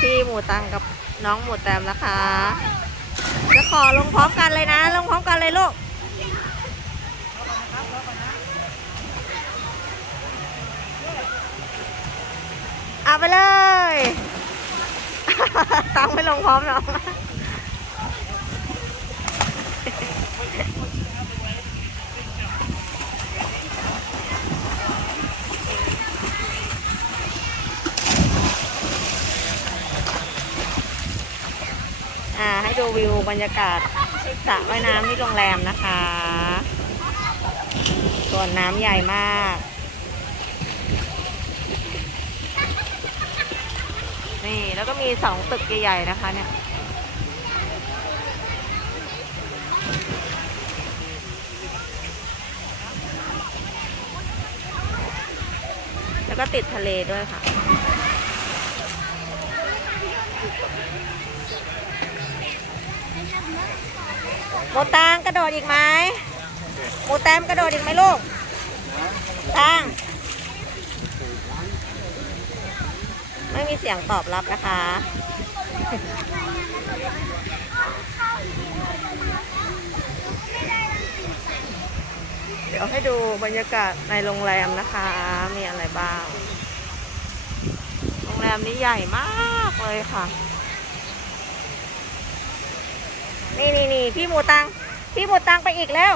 พี่หมูตังกับน้องหมูแตมนะคะ จะขอลงพร้อมกันเลยนะ ลงพร้อมกันเลยลูกเอาไปเลย ตังไม่ลงพร้อมน้อง อ่าให้ดูวิวบรรยากาศสระว่ายน้ำที่โรงแรมนะคะ ส่วนน้ำใหญ่มาก นี่แล้วก็มีสองตึกใหญ่ๆนะคะเนี่ยแล้วก็ติดทะเลด้วยค่ะ โมตังกระโดดอีกไหมโมแตมกระโดดอีกไหมลูกตังไม่มีเสียงตอบรับนะคะ เดี๋ยวให้ดูบรรยากาศในโรงแรมนะคะ มีอะไรบ้าง โรงแรมนี้ใหญ่มากเลยค่ะ นี่นี่นี่พี่หมูตัง พี่หมูตังไปอีกแล้ว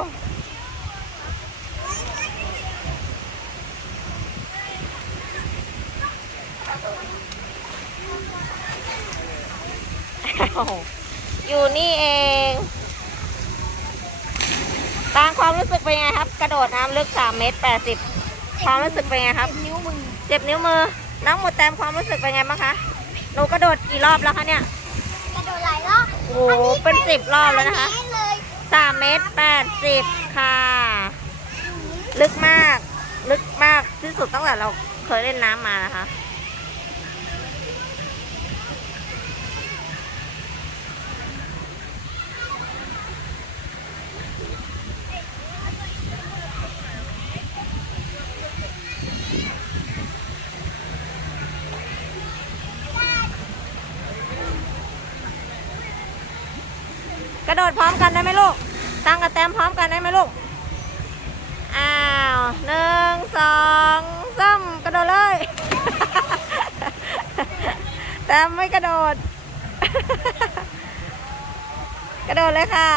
อยู่นี่เอง ตางความรู้สึกเป็นไงครับ กระโดดน้ำลึก 3 เมตร 80 ความรู้สึกเป็นไงครับ นิ้วมือ เจ็บนิ้วมือ น้องหมูแตมความรู้สึกเป็นไงบ้างคะ หนูกระโดดกี่รอบแล้วคะเนี่ย กระโดดหลายรอบ โอ้โหเป็นสิบรอบแล้วนะคะสามเมตรแปดสิบค่ะ ลึกมาก ลึกมากที่สุดตั้งแต่เราเคยเล่นน้ำมานะคะ ระโดดพร้อมกันได้ไหมลูก ตั้งกับแตมพร้อมกันได้ไหมลูก อ้าวหนึ่งสองสามกระโดดเลย แตมไม่กระโดด กระโดดเลยค่ะ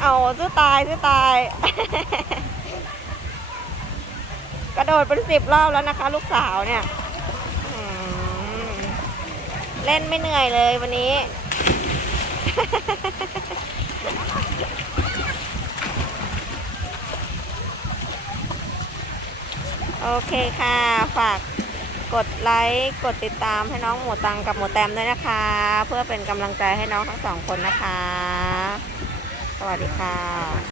เอาจะตายจะตาย กระโดดเป็นสิบรอบแล้วนะคะ ลูกสาวเนี่ย เล่นไม่เหนื่อยเลยวันนี้ โอเคค่ะ ฝากกดไลค์กดติดตามให้น้องหมูตังกับหมูแตมด้วยนะคะ เพื่อเป็นกำลังใจให้น้องทั้งสองคนนะคะ สวัสดีค่ะ